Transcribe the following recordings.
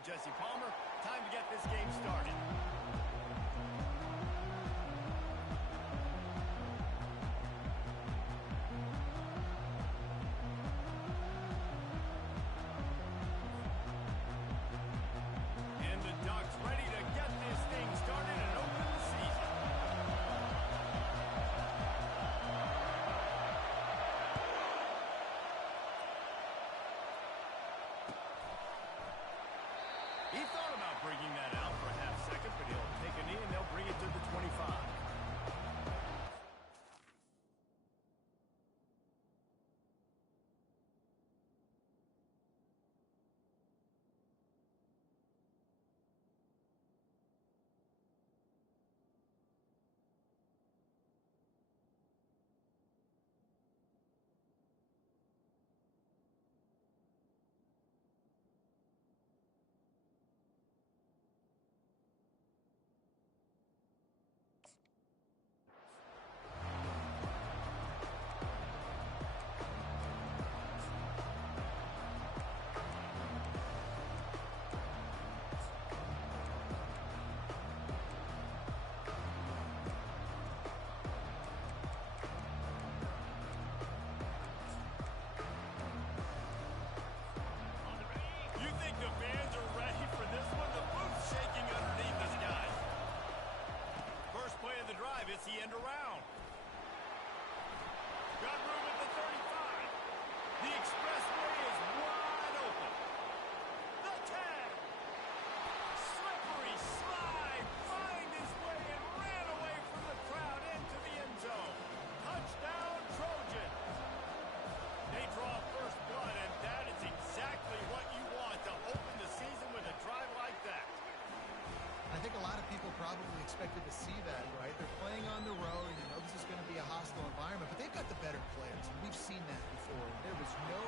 and Jesse Palmer. Time to get this game started. And the Ducks ready to get this thing started and open the season. He thought about bringing that out for a half second, but he'll take a knee and they'll bring it to the 25. The fans are ready for this one. The booth's shaking underneath us, guys. First play of the drive, it's the end around. Got room at the 35. The expressway is wide open. The 10. Slippery slide. Find his way and ran away from the crowd into the end zone. Touchdown, Trojans. They draw first blood, and that is exactly what you want to open the season with a drive like that. I think a lot of people probably expected to see that, right? They're playing on the road, and you know this is going to be a hostile environment, but they've got the better players, and we've seen that before. There was no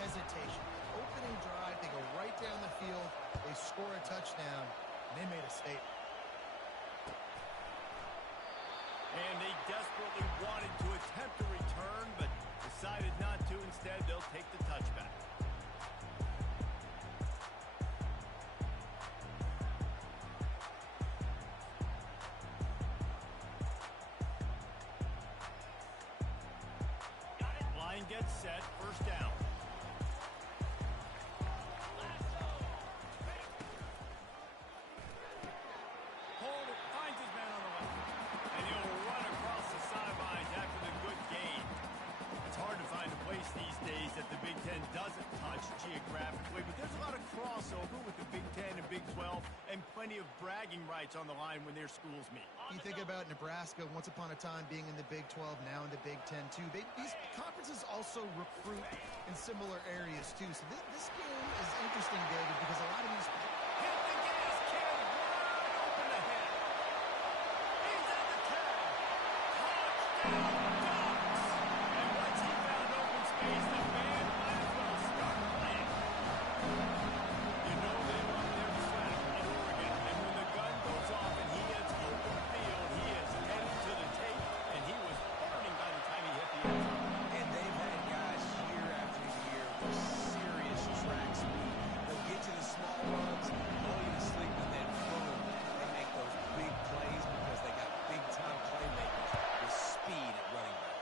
hesitation. Opening drive, they go right down the field, they score a touchdown, and they made a statement. And they desperately wanted to attempt a return, but decided not to. Instead, they'll take the touchback. Line gets set, first down. Hold it, finds his man on the left. And he'll run across the sidelines after the good gain. It's hard to find a place these days that the Big Ten doesn't touch geographically, but there's a lot of crossover with the Big Ten and Big 12 and plenty of bragging rights on the line when their schools meet. You think about Nebraska, once upon a time being in the Big 12, now in the Big 10 too. These conferences also recruit in similar areas too. So this game is interesting, David, because a lot of these... Hit the gas, kid! Wide open ahead. He's at the 10. Touchdown, Ducks! And once he found open space, the band might as well start playing. You know they love their flag in Oregon, and when the gun goes off and he hits open field, he is headed to the tape, and he was burning by the time he hit the end zone. And they've had guys year after year with serious track speed. They'll get you the small runs, blow you to sleep, and then boom, they make those big plays because they got big-time playmakers with speed at running back.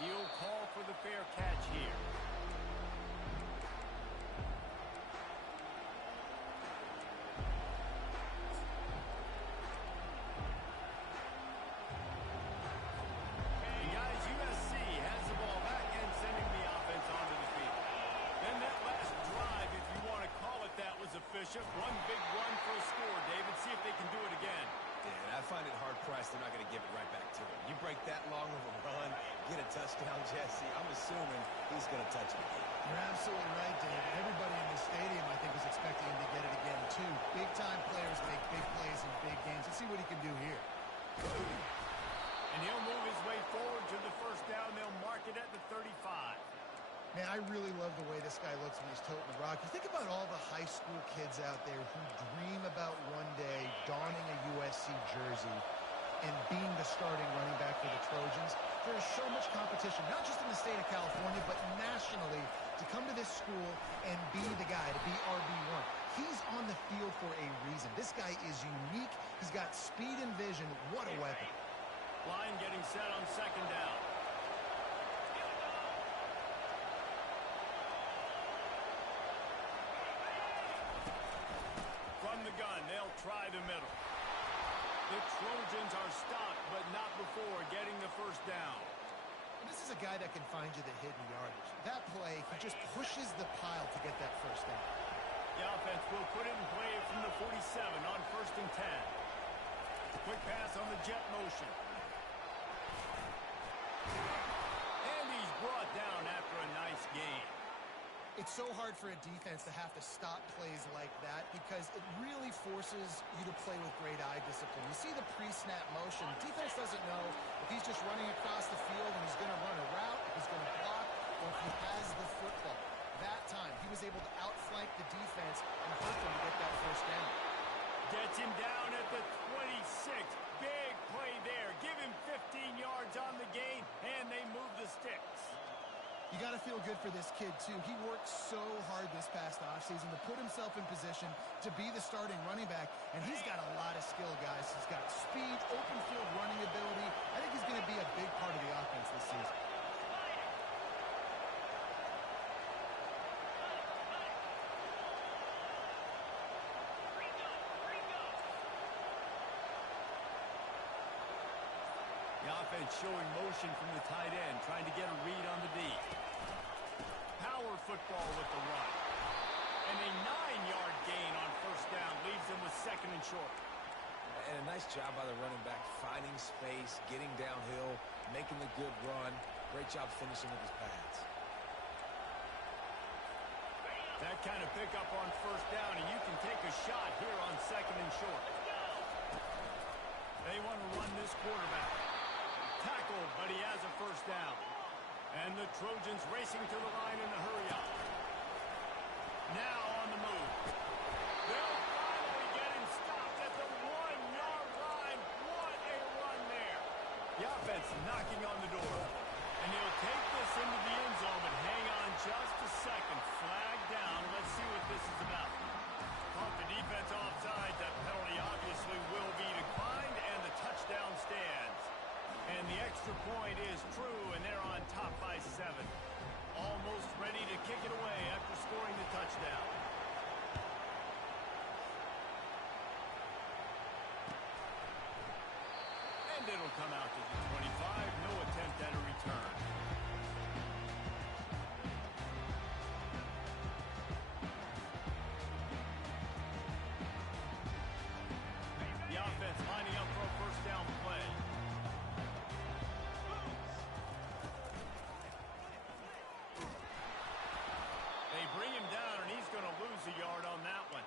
He'll call for the fair catch here. And guys, USC has the ball back and sending the offense onto the field. Then that last drive, if you want to call it that, was efficient. One big run for a score, David. See if they can do it again. And I find it hard-pressed they're not going to give it right back to him. You break that long of a run, get a touchdown, Jesse, I'm assuming he's going to touch it again. You're absolutely right, David. Everybody in this stadium, I think, was expecting him to get it again, too. Big-time players make big plays in big games. Let's see what he can do here. And he'll move his way forward to the first down. They'll mark it at the 35. Man, I really love the way this guy looks when he's toting the rock. You think about all the high school kids out there who dream about one day donning a USC jersey and being the starting running back for the Trojans. There's so much competition, not just in the state of California, but nationally, to come to this school and be the guy, to be RB1. He's on the field for a reason. This guy is unique. He's got speed and vision. What a weapon. Line getting set on second down. From the gun, they'll try the middle. The Trojans are stopped, but not before getting the first down. This is a guy that can find you the hidden yardage. That play, he just pushes the pile to get that first down. The offense will put it in play from the 47 on 1st and 10. Quick pass on the jet motion. And he's brought down after a nice gain. It's so hard for a defense to have to stop plays like that because it really forces you to play with great eye discipline. You see the pre-snap motion. Defense doesn't know if he's just running across the field and he's going to run a route, if he's going to block, or if he has the football. That time, he was able to outflank the defense and hurt them to get that first down. Gets him down at the 26. Big play there. Give him 15 yards on the gain, and they move the sticks. You got to feel good for this kid, too. He worked so hard this past offseason to put himself in position to be the starting running back, and he's got a lot of skill, guys. He's got speed, open field running ability. I think he's going to be a big part of the offense this season. The offense showing motion from the tight end, trying to get a read on the D. Power football with the run. And a 9-yard gain on first down leaves them with second and short. And a nice job by the running back, finding space, getting downhill, making the good run. Great job finishing with his pads. That kind of pickup on first down, and you can take a shot here on second and short. They want to run this quarterback. Tackled, but he has a first down. And the Trojans racing to the line in a hurry-up. Now on the move. They'll finally get him stopped at the 1-yard line. What a run there. The offense knocking on the door. And he'll take this into the end zone, but hang on just a second. Flag down. Let's see what this is about. Caught the defense offside. That penalty obviously will be declined, and the touchdown stands. And the extra point is true, and they're on top by 7. Almost ready to kick it away after scoring the touchdown. And it'll come out to the 25. No attempt at a return. The offense lining up for a first down play. They bring him down, and he's going to lose a yard on that one.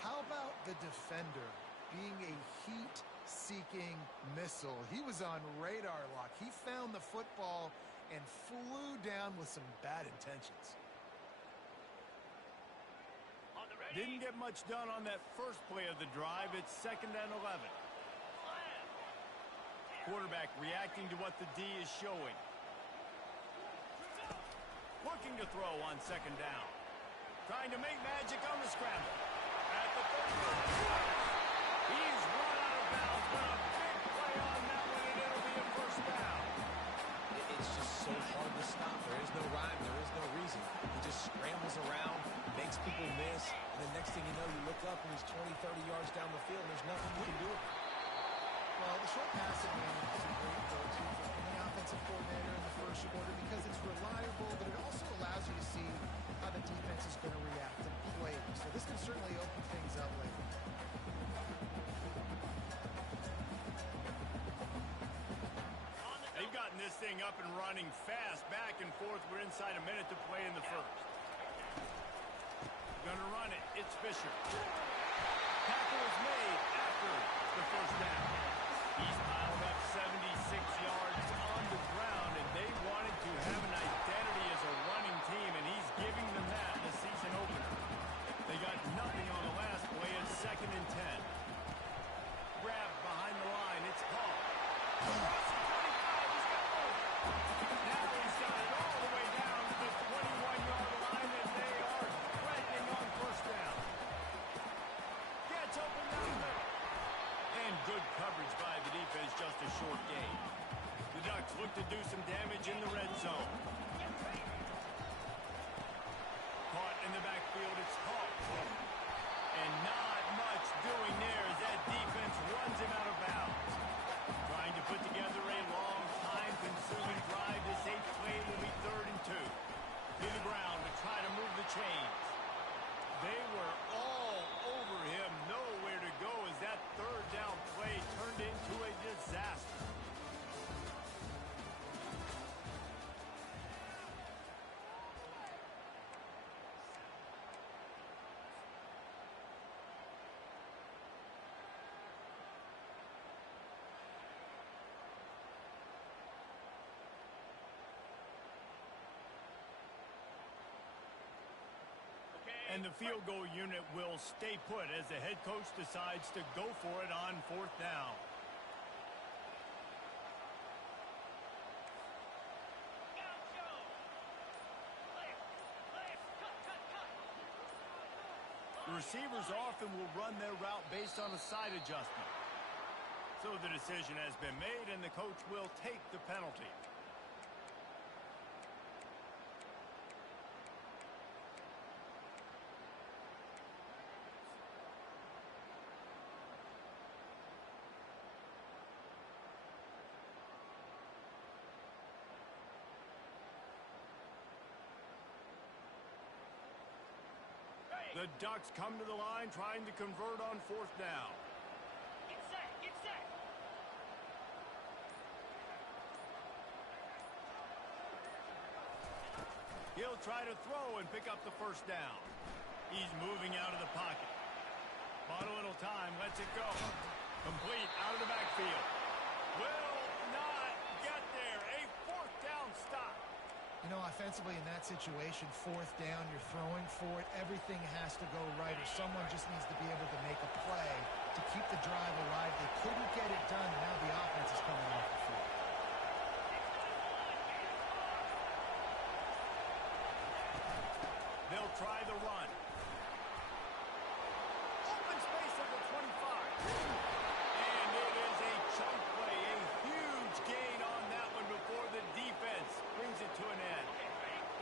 How about the defender being a heat-seeking missile? He was on radar lock. He found the football and flew down with some bad intentions. Didn't get much done on that first play of the drive. It's 2nd and 11. Quarterback reacting to what the D is showing. Looking to throw on 2nd down. Trying to make magic on the scramble. At the 35. He's run out of bounds, but a big play on that one, and it'll be a first down. It's just so hard to stop. There is no rhyme. There is no reason. He just scrambles around, makes people miss, and the next thing you know, you look up and he's 20, 30 yards down the field. There's nothing you can do. Well, the short passing game is a great go-to for any offensive coordinator in the first quarter because it's reliable, but it also allows you to see how the defense is going to react and play. So this can certainly open things up later. They've gotten this thing up and running fast, back and forth. We're inside a minute to play in the first. Gonna run it. It's Fisher. Tackle is made after the first down. He's piled up 76 yards on the ground, and they wanted to have an identity as a running team, and he's giving them that in the season opener. They got nothing on the last play. It's 2nd and 10. Grab behind the line. It's Hall. Across the 25. He's got the coverage by the defense, just a short gain. The Ducks look to do some damage in the red zone. Caught in the backfield, it's Hawk. And not much doing there as that defense runs him out of bounds. Trying to put together a long, time-consuming drive. This 8th play will be 3rd and 2. To the ground to try to move the chains. They were all over him. Nowhere to go as that 3rd down play turned into a disaster. And the field goal unit will stay put as the head coach decides to go for it on 4th down. The receivers often will run their route based on a side adjustment. So the decision has been made and the coach will take the penalty. The Ducks come to the line trying to convert on 4th down. Get set, get set. He'll try to throw and pick up the 1st down. He's moving out of the pocket. Bought a little time, lets it go. Complete out of the backfield. Will not get there. A 4th down stop. You know, offensively in that situation, 4th down, you're throwing for it. Everything has to go right, or someone just needs to be able to make a play to keep the drive alive. They couldn't get it done, and now the offense is coming off the field. They'll try the run. Open space at the 25. And it is a chunk play, a huge gain on that one before the defense brings it to an end.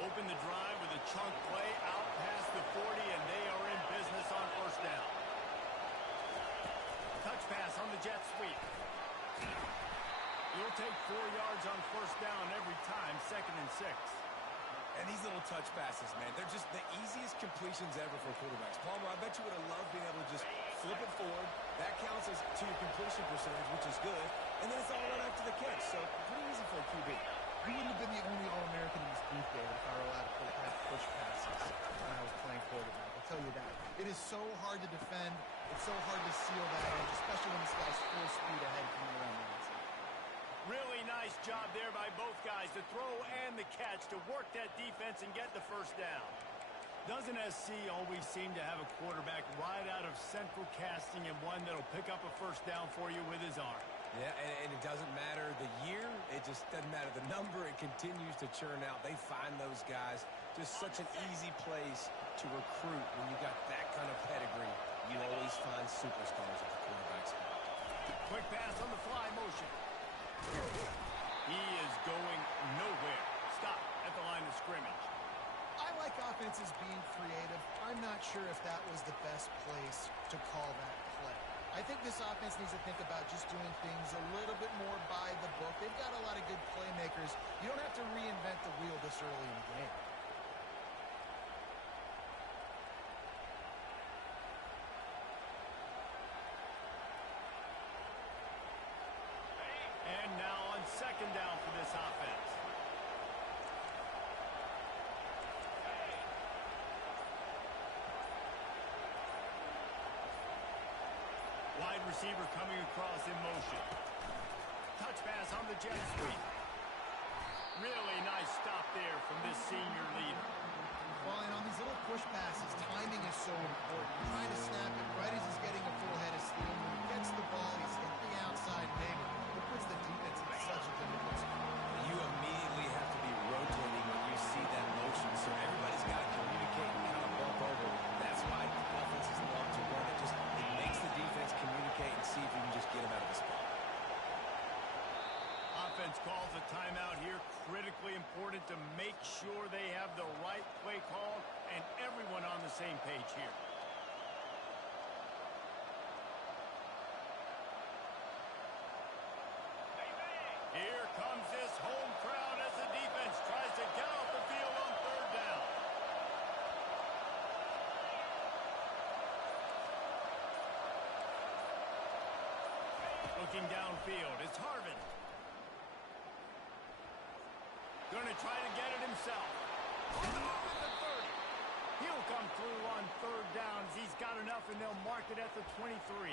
Open the drive with a chunk play out past the 40, and they are in business on 1st down. Touch pass on the jet sweep. He'll take 4 yards on 1st down every time, 2nd and 6. And these little touch passes, man, they're just the easiest completions ever for quarterbacks. Palmer, I bet you would have loved being able to just flip it forward. That counts as to your completion percentage, which is good. And then it's all right after the catch. So pretty easy for a QB. You wouldn't have been the only All-American in this booth, David, if I were allowed to have push passes when I was playing quarterback. I'll tell you that. It is so hard to defend. It's so hard to seal that edge, especially when this guy's full speed ahead coming around the outside. Really nice job there by both guys, the throw and the catch, to work that defense and get the 1st down. Doesn't SC always seem to have a quarterback right out of central casting and one that'll pick up a 1st down for you with his arm? Yeah, and it doesn't matter the year. It just doesn't matter the number. It continues to churn out. They find those guys. Just such an easy place to recruit when you got that kind of pedigree. You always find superstars at the quarterback spot. Quick pass on the fly motion. He is going nowhere. Stop at the line of scrimmage. I like offenses being creative. I'm not sure if that was the best place to call that play. I think this offense needs to think about just doing things a little bit more by the book. They've got a lot of good playmakers. You don't have to reinvent the wheel this early in the game. And now on 2nd down for this offense. Wide receiver coming across in motion. Touch pass on the jet sweep. Really nice stop there from this senior leader. Well, and on these little push passes, timing is so important. Trying to snap it right as he's getting a full head of steam. When he gets the ball, he's hitting the outside big. It puts the defense in such a difficult spot. You immediately have to be rotating when you see that motion, so everybody's got to communicate and kind of bump over. That's why offenses love to run it. Just it makes the defense communicate and see if you can just get him out of the spot. important to make sure they have the right play call and everyone on the same page here. Here comes this home crowd as the defense tries to get off the field on third down. Looking downfield, it's Harvin. Gonna try to get it himself. At the 30. He'll come through on third downs. He's got enough, and they'll mark it at the 23.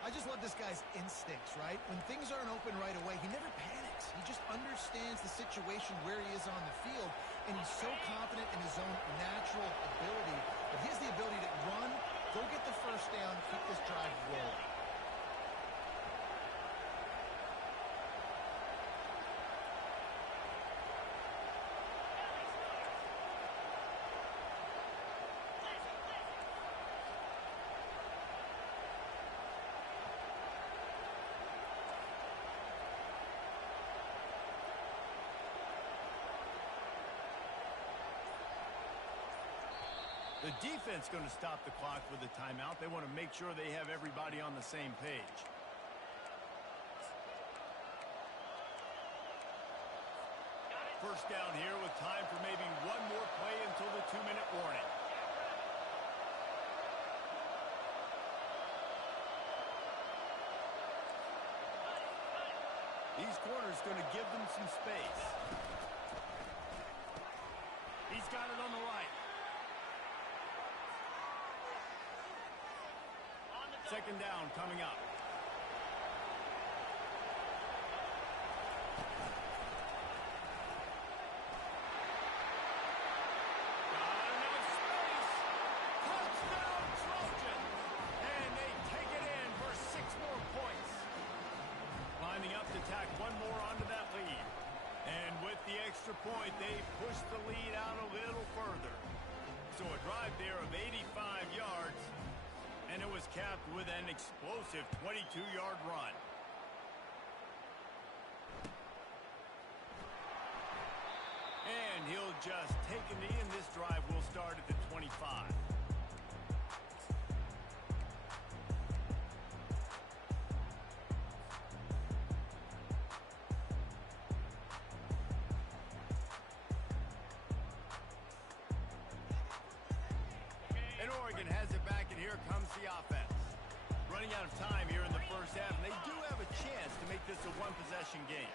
I just love this guy's instincts, right? When things aren't open right away, he never panics. He just understands the situation where he is on the field, and he's so confident in his own natural ability that he has the ability to run, go get the first down, keep this drive rolling. The defense going to stop the clock with a timeout. They want to make sure they have everybody on the same page. First down here with time for maybe one more play until the 2-minute warning. These corners going to give them some space. He's got it on the right. Second down coming up. Got enough space. Touchdown Trojans. And they take it in for 6 more points. Lining up to tack one more onto that lead. And with the extra point, they push the lead out a little further. So a drive there of 85 yards. And it was capped with an explosive 22-yard run. And he'll just take a knee, and this drive will start at the 25. And Oregon has it back, and here comes the offense. Running out of time here in the first half, and they do have a chance to make this a one-possession game.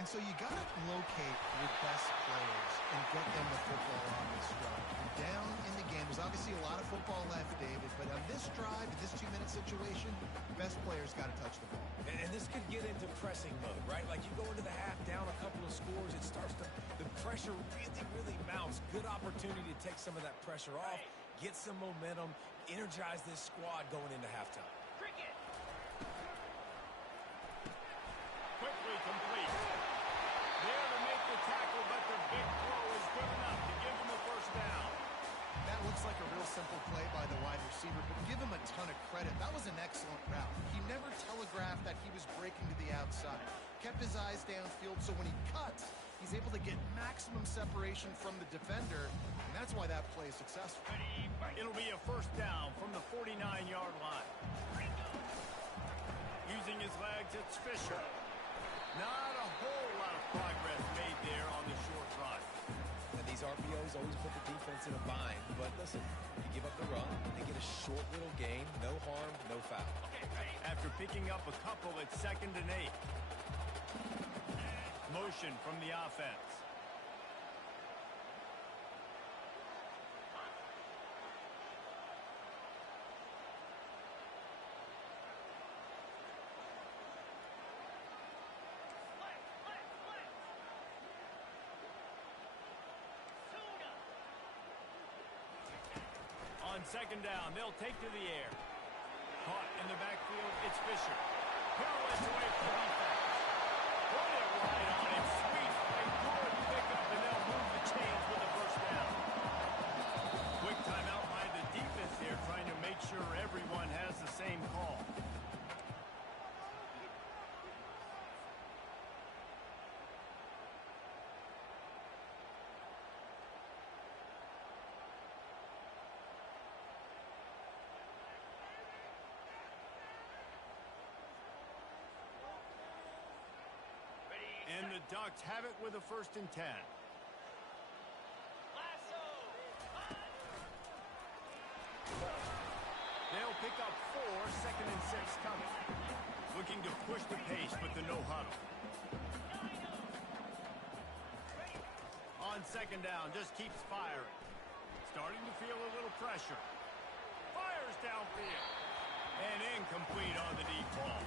And so you got to locate your best players and get them the football on this drive. You're down in the game. There's obviously a lot of football left, David, but on this drive, in this 2-minute situation, best players got to touch the ball. And this could get into pressing mode, right? Like you go into the half down a couple of scores, it starts to, the pressure really mounts. Good opportunity to take some of that pressure off, get some momentum, energize this squad going into halftime. Cricket. Quickly complete. There to make the tackle, but the big throw is good enough to give them the first down. That looks like a real simple play by the wide receiver, but give him a ton of credit. That was an excellent route. He never telegraphed that he was breaking to the outside. Kept his eyes downfield, so when he cuts, he's able to get maximum separation from the defender, and that's why that play is successful. It'll be a first down from the 49-yard line. Using his legs, it's Fisher. Not a whole lot of progress made there on the short run. And these RPOs always put the defense in a bind. But listen, you give up the run, they get a short little gain, no harm, no foul. After picking up a couple at 2nd and 8. Motion from the offense. On 2nd down, they'll take to the air. Caught in the backfield, it's Fisher. Pirouettes away from the defense. Put it right on it. Sweet play, good pickup, and they'll move the chains with the first down. Quick timeout by the defense there, trying to make sure everyone has the same call. Ducks have it with a 1st and 10. Lasso. They'll pick up 4, 2nd and 6 coming. Looking to push the pace with the no huddle. On 2nd down, just keeps firing. Starting to feel a little pressure. Fires downfield. And incomplete on the deep ball.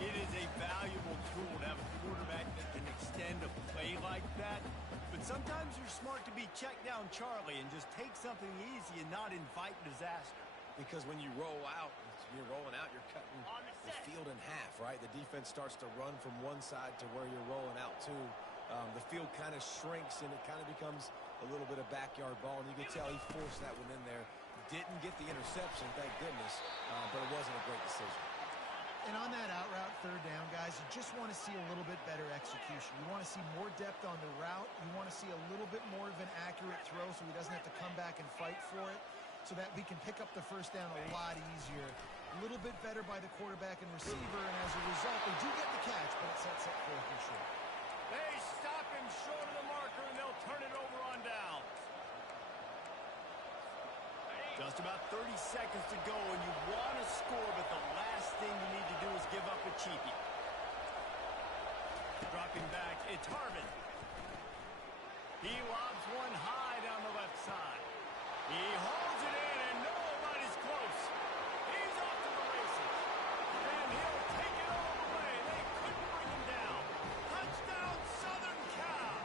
It is a valuable tool to have a quarterback that can extend a play like that. But sometimes you're smart to be check down Charlie and just take something easy and not invite disaster. Because when you roll out, you're rolling out, you're cutting the field in half, right? The defense starts to run from one side to where you're rolling out to. The field kind of shrinks, and it kind of becomes a little bit of backyard ball. And you can tell he forced that one in there. Didn't get the interception, thank goodness, but it wasn't a great decision. And on that out route 3rd down, guys, you just want to see a little bit better execution. You want to see more depth on the route. You want to see a little bit more of an accurate throw so he doesn't have to come back and fight for it, so that we can pick up the 1st down a lot easier. A little bit better by the quarterback and receiver, and as a result, they do get the catch, but it sets up 4th and short. They stop him short of the marker, and they'll turn it over on downs. Just about 30 seconds to go, and you want to score, but the last thing you need to do is give up a cheapie. Dropping back, it's Harvin. He lobs one high down the left side. He holds it in, and nobody's close. He's off to the races. And he'll take it all the way. They couldn't bring him down. Touchdown, Southern Cal.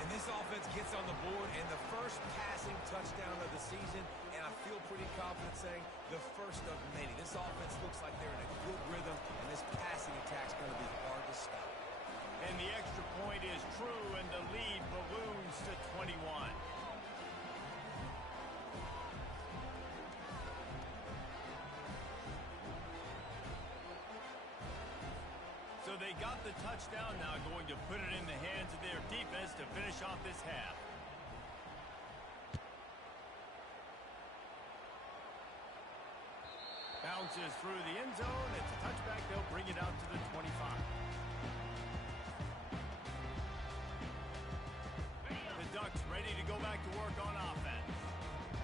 And this offense gets on the board, and the first passing touchdown of the season, and I feel pretty confident saying the first of many. This offense looks like they're in a good rhythm, and this passing attack's going to be hard to stop. And the extra point is true, and the lead balloons to 21. So they got the touchdown, now going to put it in the hands of their defense to finish off this half. Bounces through the end zone. It's a touchback. They'll bring it out to the 25. The Ducks ready to go back to work on offense.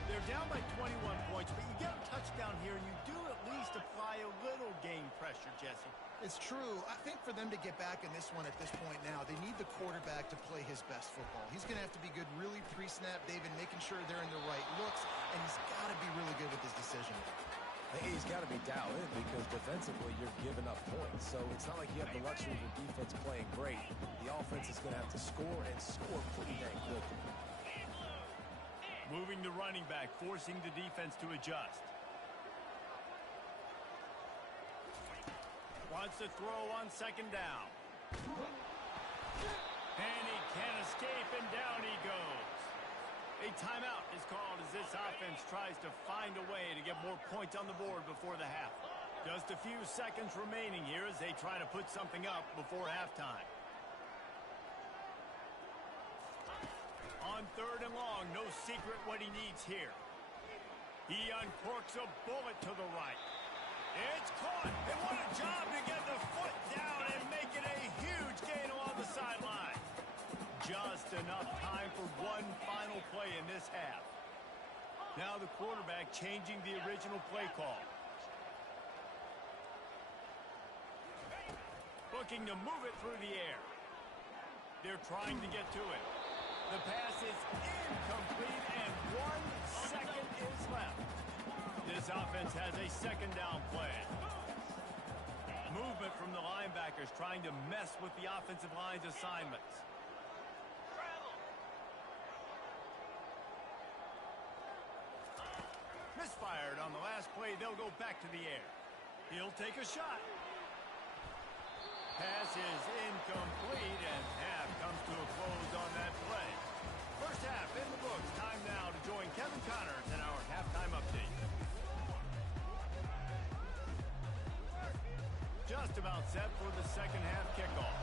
They're down by 21 points, but you get a touchdown here, and you do at least apply a little game pressure, Jesse. It's true. I think for them to get back in this one at this point now, they need the quarterback to play his best football. He's going to have to be good really pre-snap, David, making sure they're in the right looks, and he's got to be really good with his decision. He's got to be dialed in because defensively you're giving up points. So it's not like you have the luxury of your defense playing great. The offense is going to have to score and score pretty dang quickly. Moving the running back, forcing the defense to adjust. Wants to throw on 2nd down. And he can't escape, and down he goes. A timeout is called as this offense tries to find a way to get more points on the board before the half. Just a few seconds remaining here as they try to put something up before halftime. On 3rd and long, no secret what he needs here. He uncorks a bullet to the right. It's caught, and what a job to get the foot down and make it a huge gain along the sideline. Just enough time for one final play in this half. Now the quarterback changing the original play call. Looking to move it through the air. They're trying to get to it. The pass is incomplete, and 1 second is left. This offense has a 2nd down play. Movement from the linebackers trying to mess with the offensive line's assignments. Misfired on the last play. They'll go back to the air. He'll take a shot. Pass is incomplete, and half comes to a close on that play. First half in the books. Time now to join Kevin Connors in our halftime update. Just about set for the 2nd half kickoff.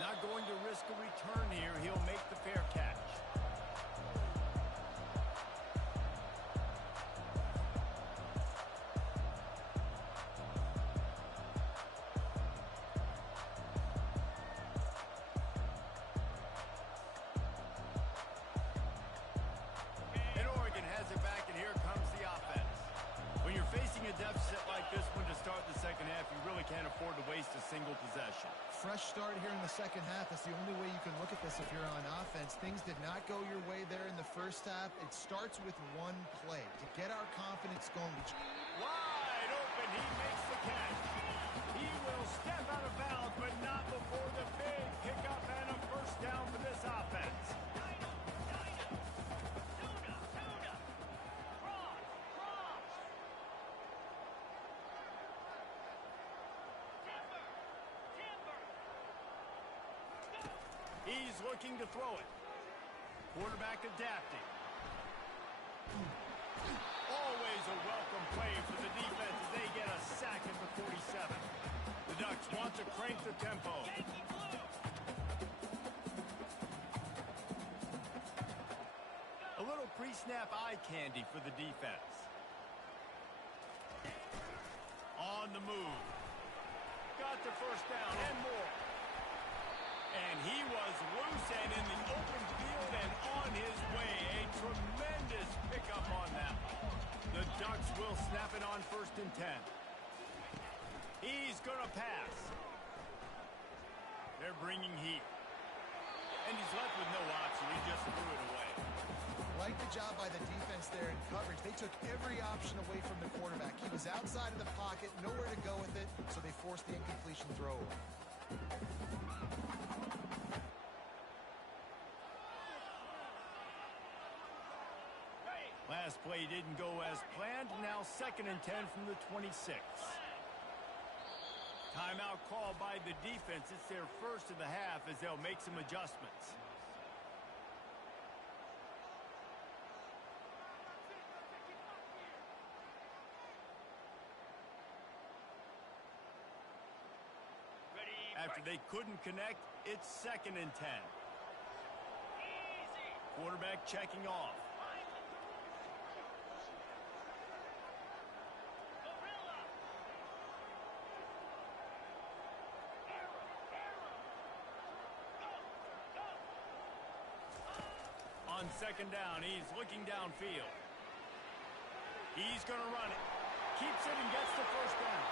Not going to risk a return here. He'll make the fair catch. half, you really can't afford to waste a single possession. Fresh start here in the second half. That's the only way you can look at this if you're on offense. Things did not go your way there in the first half. It starts with one play. To get our confidence going, Wide open, he makes the catch. He will step out of bounds, but not before the big pickup and a first down for this offense. He's looking to throw it. Quarterback adapting. Always a welcome play for the defense as they get a sack at the 47. The Ducks want to crank the tempo. A little pre-snap eye candy for the defense. On the move. Got the first down and more. And he was loose and in the open field and on his way. A tremendous pickup on that. The Ducks will snap it on 1st and 10. He's going to pass. They're bringing heat. And he's left with no option. He just threw it away. like the job by the defense there in coverage. They took every option away from the quarterback. He was outside of the pocket, nowhere to go with it, so they forced the incompletion throw away. Last play didn't go as planned. Now 2nd and 10 from the 26. Timeout called by the defense. It's their first of the half as they'll make some adjustments. After they couldn't connect, it's 2nd and 10. Quarterback checking off. On 2nd down, he's looking downfield. He's going to run it. Keeps it and gets the first down.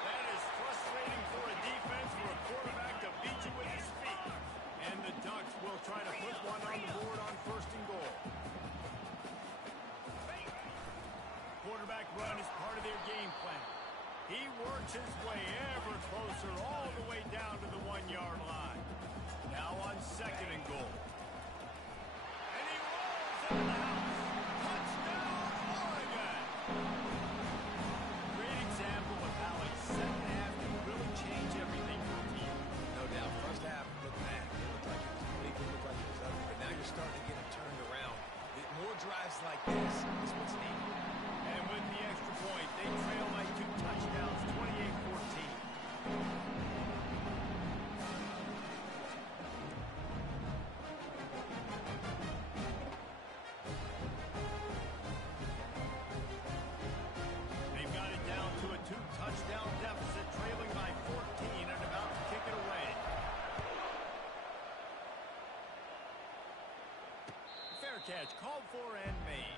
That is frustrating for a defense, for a quarterback to beat you with his feet. And the Ducks will try to put one on the board on 1st and goal. Quarterback run is part of their game plan. He works his way ever closer all the way down to the 1-yard line. Now on 2nd and goal. Drives like this is what's needed. And with the extra point, they trail by 2 touchdowns, 28-14. They've got it down to a 2-touchdown deficit, trailing by 14 and about to kick it away. Fair catch, called for and made.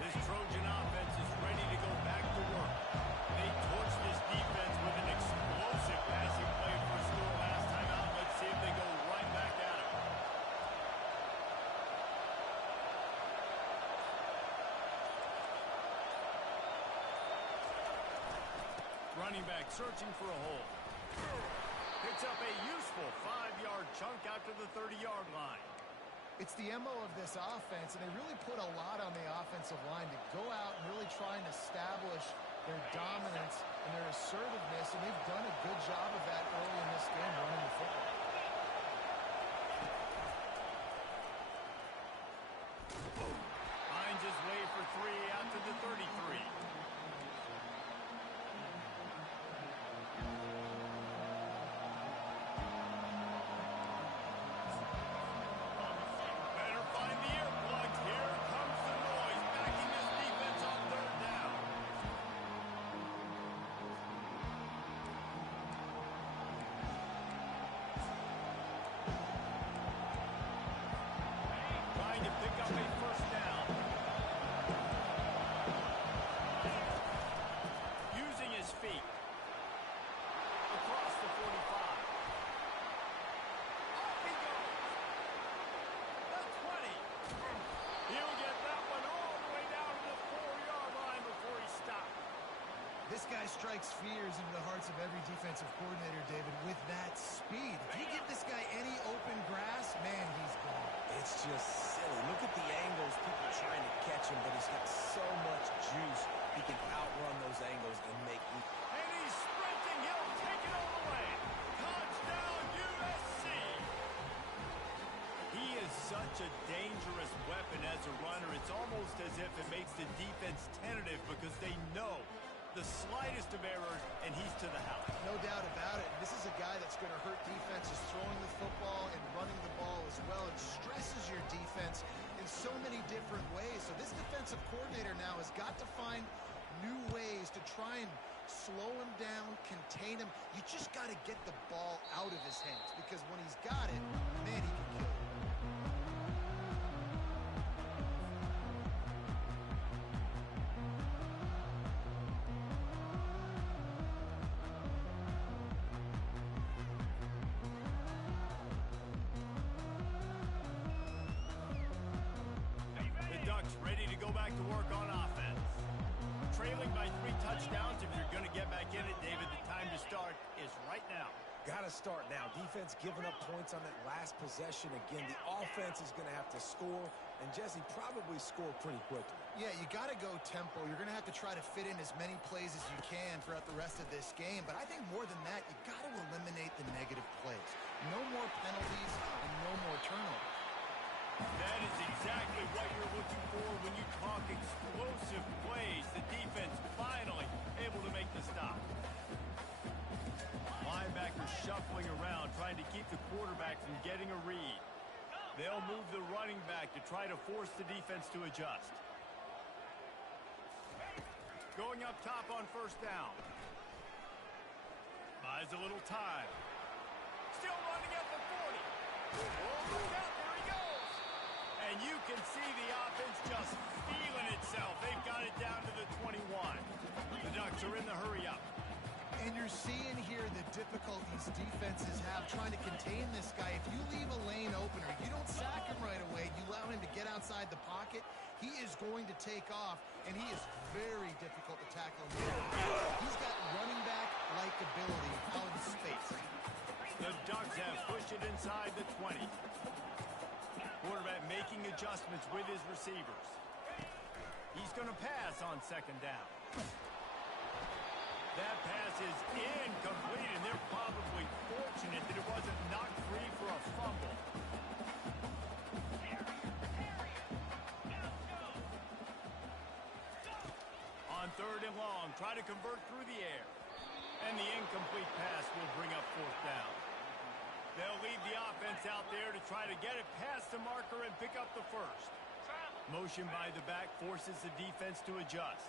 This Trojan offense is ready to go back to work. They torched this defense with an explosive passing play for a score last time out. Let's see if they go right back at it. Running back searching for a hole. Picks up a useful 5-yard chunk out to the 30-yard line. It's the MO of this offense, and they really put a lot on the offensive line to go out and really try and establish their dominance and their assertiveness, and they've done a good job of that early in this game running the football. Finds his way for 3 out to the 33. This guy strikes fears into the hearts of every defensive coordinator, David, with that speed. If you give this guy any open grass, man, he's gone. It's just silly. Look at the angles, people trying to catch him, but he's got so much juice. He can outrun those angles and make... And he's sprinting. He'll take it all the way. Touchdown, USC. He is such a dangerous weapon as a runner. It's almost as if it makes the defense tentative because they know the slightest of errors, and he's to the house. No doubt about it. This is a guy that's going to hurt defenses throwing the football and running the ball as well. It stresses your defense in so many different ways. So this defensive coordinator now has got to find new ways to try and slow him down, contain him. You just got to get the ball out of his hands because when he's got it, man, he can kill it. Ready to go back to work on offense. Trailing by 3 touchdowns. If you're going to get back in it, David, the time to start is right now. Got to start now. Defense giving up points on that last possession. Again, the offense is going to have to score, and Jesse probably score pretty quickly. Yeah, you got to go tempo. You're going to have to try to fit in as many plays as you can throughout the rest of this game. But I think more than that, you got to eliminate the negative plays. No more penalties and no more turnovers. That is exactly what you're looking for when you talk explosive plays. The defense finally able to make the stop. Linebackers shuffling around, trying to keep the quarterback from getting a read. They'll move the running back to try to force the defense to adjust. Going up top on first down. Buys a little time. Still running at the 40. Oh, look out, there he goes. And you can see the offense just feeling itself. They've got it down to the 21. The Ducks are in the hurry-up. And you're seeing here the difficulties defenses have trying to contain this guy. If you leave a lane open or you don't sack him right away, you allow him to get outside the pocket, he is going to take off, and he is very difficult to tackle. He's got running back-like ability out in space. The Ducks have pushed it inside the 20. Quarterback making adjustments with his receivers. He's going to pass on second down. That pass is incomplete, and they're probably fortunate that it wasn't knocked free for a fumble. On third and long, try to convert through the air. And the incomplete pass will bring up fourth down. They'll leave the offense out there to try to get it past the marker and pick up the first. Motion by the back forces the defense to adjust.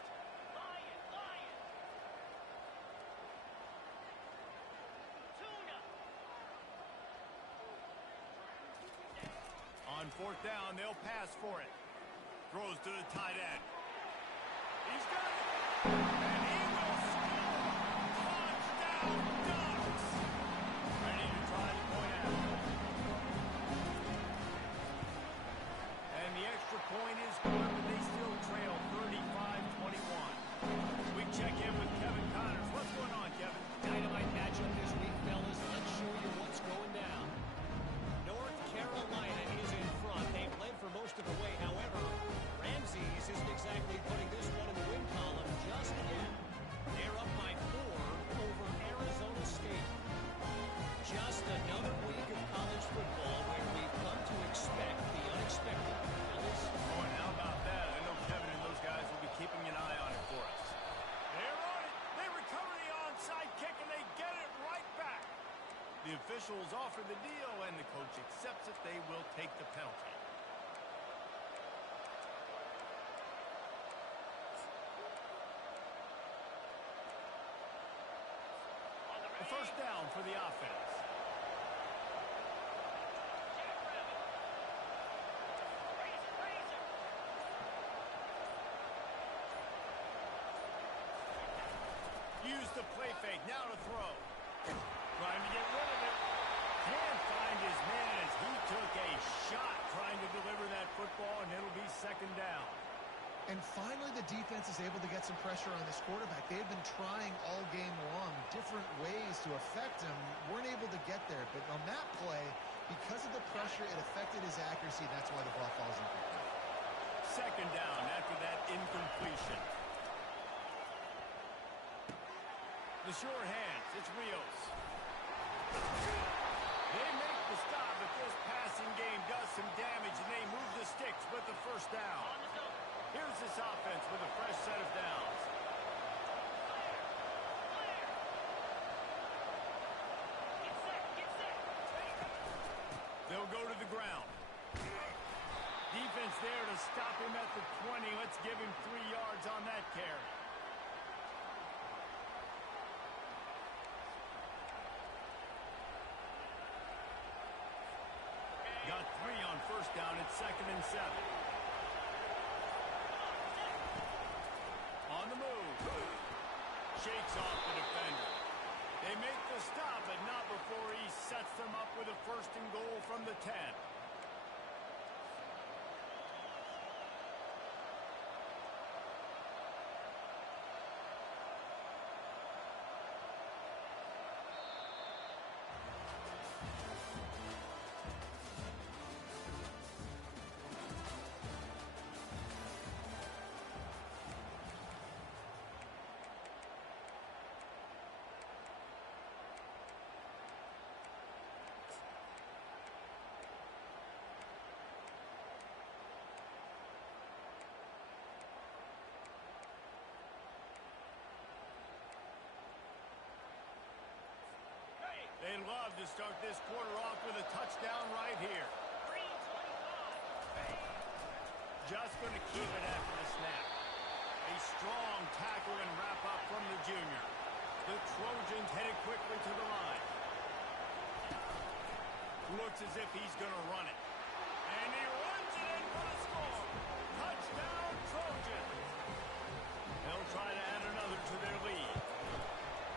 On fourth down, they'll pass for it. Throws to the tight end. He's got it. And he will score. Touchdown, Ducks. Ready to try the point out. And the extra point is good, but they still trail 35-21. We check in with Kevin Connors. What's going on, Kevin? Dynamite matchup this week, fellas. Let's show you what's going down. North Carolina is in front. They've led for most of the way. However, Ramses isn't exactly putting this one in the win column just yet. They're up by 4 over Arizona State. Just another week of college football where we've come to expect the unexpected. Fellas, Oh, and how about that? I know Kevin and those guys will be keeping an eye on it for us. They're on it. They recover the onside kick, and they get it right back. The officials offer the deal, and the coach accepts it. They will take the penalty. A first down for the offense. Use the play fake. Now to throw. Trying to get rid of it. Can't find his man as he took a shot trying to deliver that football, and it'll be second down. And finally, the defense is able to get some pressure on this quarterback. They have been trying all game long different ways to affect him. Weren't able to get there. But on that play, because of the pressure, it affected his accuracy. That's why the ball falls incomplete. Second down after that incompletion. The sure hands. It's Rios. They make the stop, but this passing game does some damage, and they move the sticks with the first down. Here's this offense with a fresh set of downs. Get set. They'll go to the ground. Defense there to stop him at the 20. Let's give him 3 yards on that carry. Got 3 on first down. It's 2nd and 7. On the move. Shakes off the defender. They make the stop, but not before he sets them up with a 1st and goal from the 10. They love to start this quarter off with a touchdown right here. Just going to keep it after the snap. A strong tackle and wrap up from the junior. The Trojans headed quickly to the line. Looks as if he's going to run it. And he runs it in for the score. Touchdown, Trojans. They'll try to add another to their lead.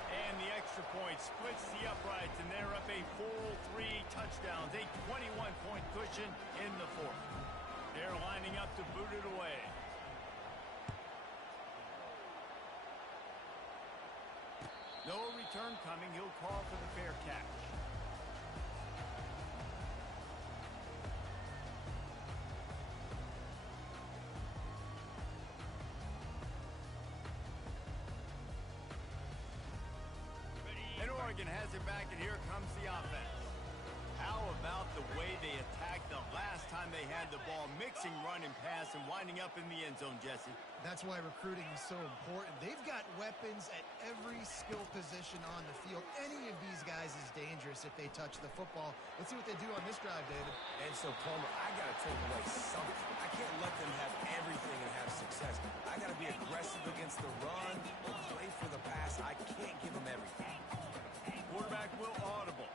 And the extra point splits the uprights, and they're up a full 3 touchdowns, a 21-point cushion in the 4th. They're lining up to boot it away. No return coming. He'll call for the fair catch. Oregon has it back, and here comes the offense. How about the way they attacked the last time they had the ball, mixing run and pass and winding up in the end zone, Jesse? That's why recruiting is so important. They've got weapons at every skill position on the field. Any of these guys is dangerous if they touch the football. Let's see what they do on this drive, David. And so, Palmer, I got to take away something. I can't let them have everything and have success. I got to be aggressive against the run or play for the pass. I can't give them everything. Quarterback will audible.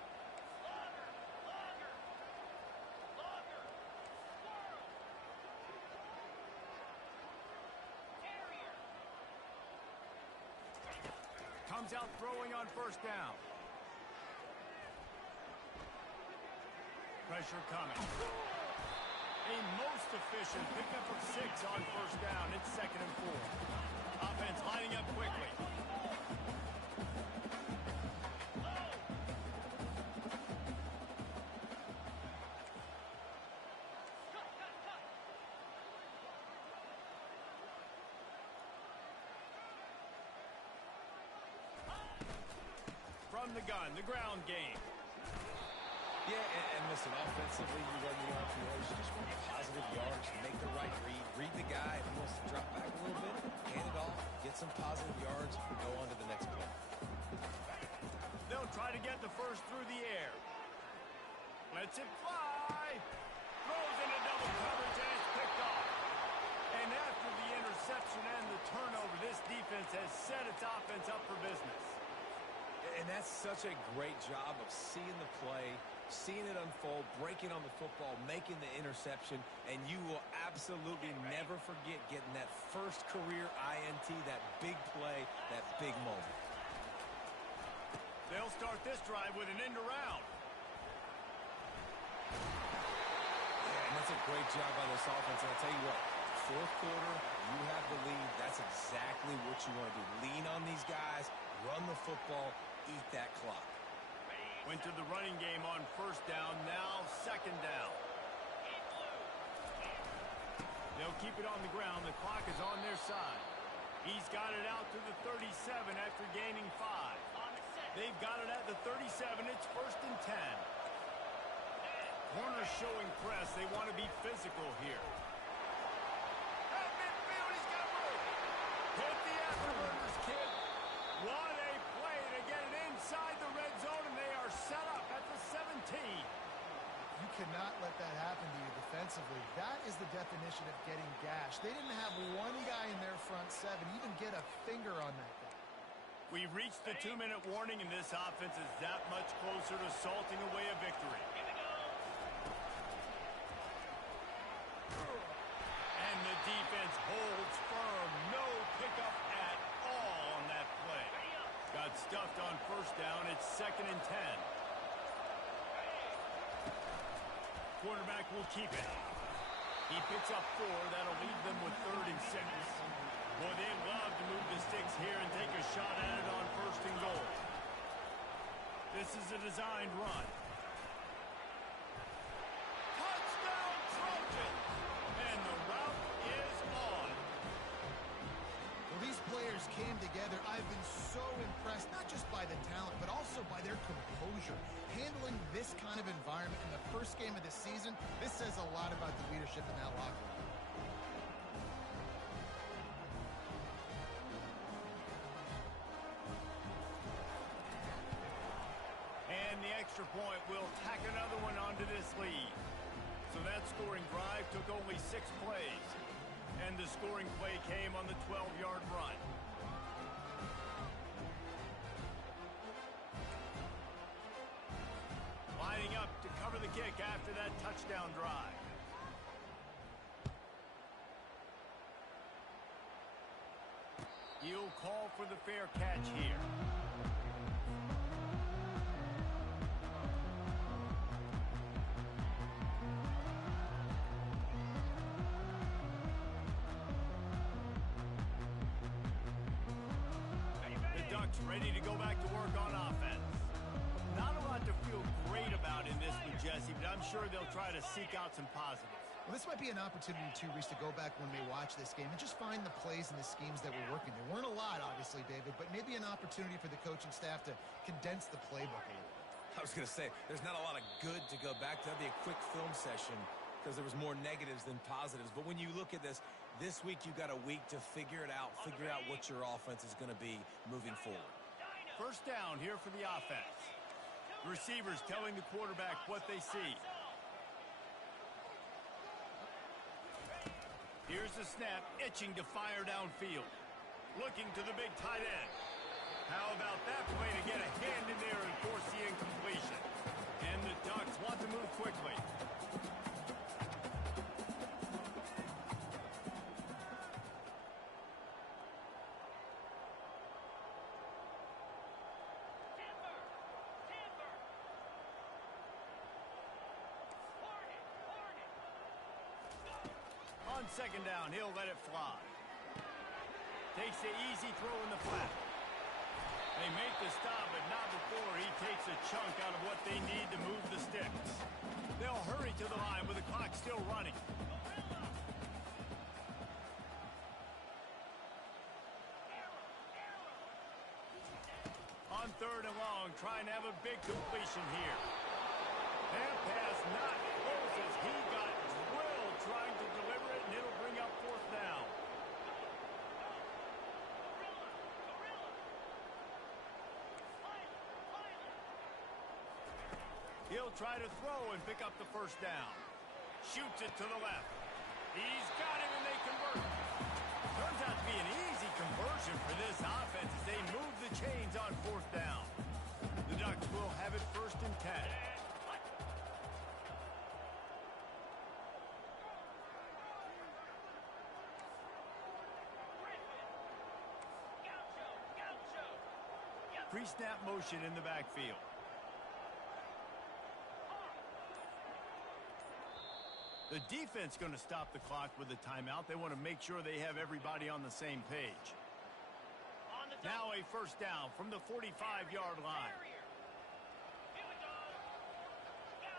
Comes out throwing on first down. Pressure coming. A most efficient pickup of 6 on first down. It's 2nd and 4. Offense lining up quickly. From the gun, the ground game. Yeah, and listen, offensively, you run the RPOs, you just want positive yards, make the right read the guy. If he wants to drop back a little bit, hand it off, get some positive yards, go on to the next play. They'll try to get the first through the air. Lets it fly. Throws into double coverage, and it's picked off. And after the interception and the turnover, this defense has set its offense up for business. And that's such a great job of seeing the play, seeing it unfold, breaking on the football, making the interception, and you will absolutely never forget getting that first career INT, that big play, that big moment. They'll start this drive with an end around. Yeah, and that's a great job by this offense. And I'll tell you what, 4th quarter, You have the lead. That's exactly what you want to do. Lean on these guys, run the football, eat that clock. Went to the running game on first down, now second down. They'll keep it on the ground. The clock is on their side. He's got it out to the 37 after gaining 5. They've got it at the 37. It's first and 10. Corners showing press. They want to be physical here. At midfield, he's got room. Hit the afterburners, kid. What a play to get it inside the red zone, and they are set up at the 17. You cannot let that happen to you defensively. That is the definition of getting gashed. They didn't have one guy in their front 7 even get a finger on that guy. We've reached the 2-minute warning, and this offense is that much closer to salting away a victory. And the defense holds firm. No pickup at all on that play. Got stuffed on first down. It's second and 10. Quarterback will keep it. He picks up 4. That'll leave them with third and 6. Boy, they love to move the sticks here and take a shot at it on first and goal. This is a designed run. Touchdown Trojans! And the route is on. Well, these players came together. I've been so impressed, not just by the talent, but also by their composure. Handling this kind of environment in the first game of the season, this says a lot about the leadership in that locker room. And the extra point will tack another one onto this lead. So that scoring drive took only 6 plays. And the scoring play came on the 12-yard run. Lining up to cover the kick after that touchdown drive. He'll call for the fair catch here. The Ducks ready to go back to work on offense. Not a lot to feel great about in this one, Jesse, but I'm sure they'll try to seek out some positives. Well, this might be an opportunity, too, Reese, to go back when they watch this game and just find the plays and the schemes that were working. There weren't a lot, obviously, David, but maybe an opportunity for the coaching staff to condense the playbook a little. I was going to say, there's not a lot of good to go back to. That'd be a quick film session because there was more negatives than positives. But when you look at this week you got a week to figure it out, figure out what your offense is going to be moving forward. First down here for the offense. Receivers telling the quarterback what they see. Here's the snap, itching to fire downfield. Looking to the big tight end. How about that play to get a hand in there and force the incompletion? And the Ducks want to move quickly. On second down, he'll let it fly. Takes the easy throw in the flat. They make the stop, but not before he takes a chunk out of what they need to move the sticks. They'll hurry to the line with the clock still running. On third and long, trying to have a big completion here. That pass not close as he got drilled trying to deliver it, and it'll bring up fourth down. He'll try to throw and pick up the first down. Shoots it to the left. He's got it, and they convert. Turns out to be an easy conversion for this offense as they move the chains on fourth down. The Ducks will have it first and 10. Pre-snap motion in the backfield. The defense going to stop the clock with the timeout. They want to make sure they have everybody on the same page. On the Now a first down from the 45-yard line. Here we go.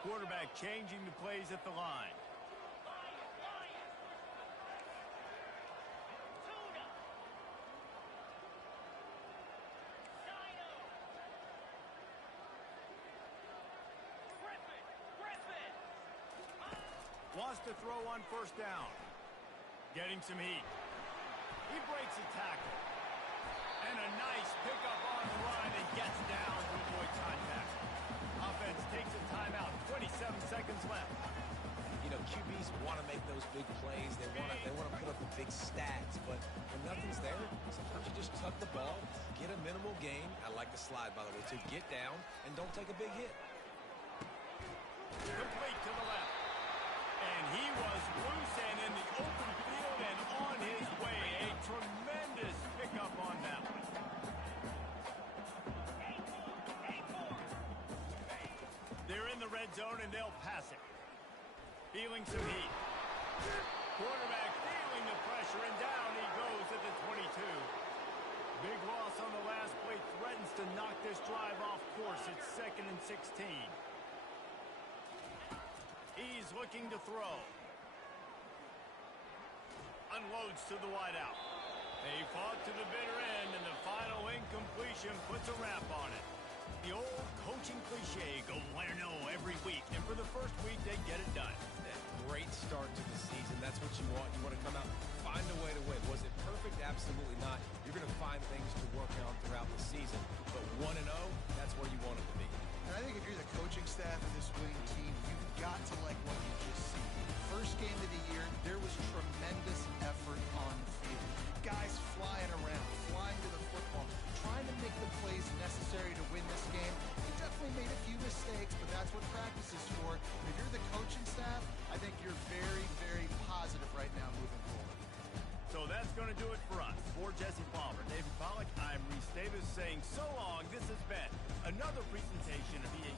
Quarterback changing the plays at the line. Lion. Tuna. Dino. Griffin. Wants to throw on first down. Getting some heat. He breaks a tackle. And a nice pickup on the run and gets down to avoid contact. Offense takes a timeout. 27 seconds left. You know, QBs want to make those big plays. They want to put up the big stats. But when nothing's there, sometimes you just tuck the ball, get a minimal gain. I like the slide, by the way, to get down and don't take a big hit. Complete to the left. And he was loose and in the open field and on his way. A tremendous pickup on that one. They're in the red zone and they'll pass it. Feeling some heat. Quarterback feeling the pressure and down he goes at the 22. Big loss on the last play threatens to knock this drive off course. It's 2nd and 16. He's looking to throw. Unloads to the wideout. They fought to the bitter end, and the final incompletion puts a wrap on it. The old coaching cliche, go 1-0 every week, and for the first week, they get it done. Great start to the season. That's what you want. You want to come out, find a way to win. Was it perfect? Absolutely not. You're going to find things to work on throughout the season. But 1-0, that's where you want it to be. And I think if you're the coaching staff of this winning team, you've got to like what you just see. First game of the year, there was tremendous effort on the field. Guys flying around, flying to the football, trying to make the plays necessary to win this game. You definitely made a few mistakes, but that's what practice is for. And if you're the coaching staff, I think you're very, very positive right now moving forward. So that's going to do it for us. For Jesse Palmer, David Pollack, I'm Reese Davis saying so long. This has been another presentation of EA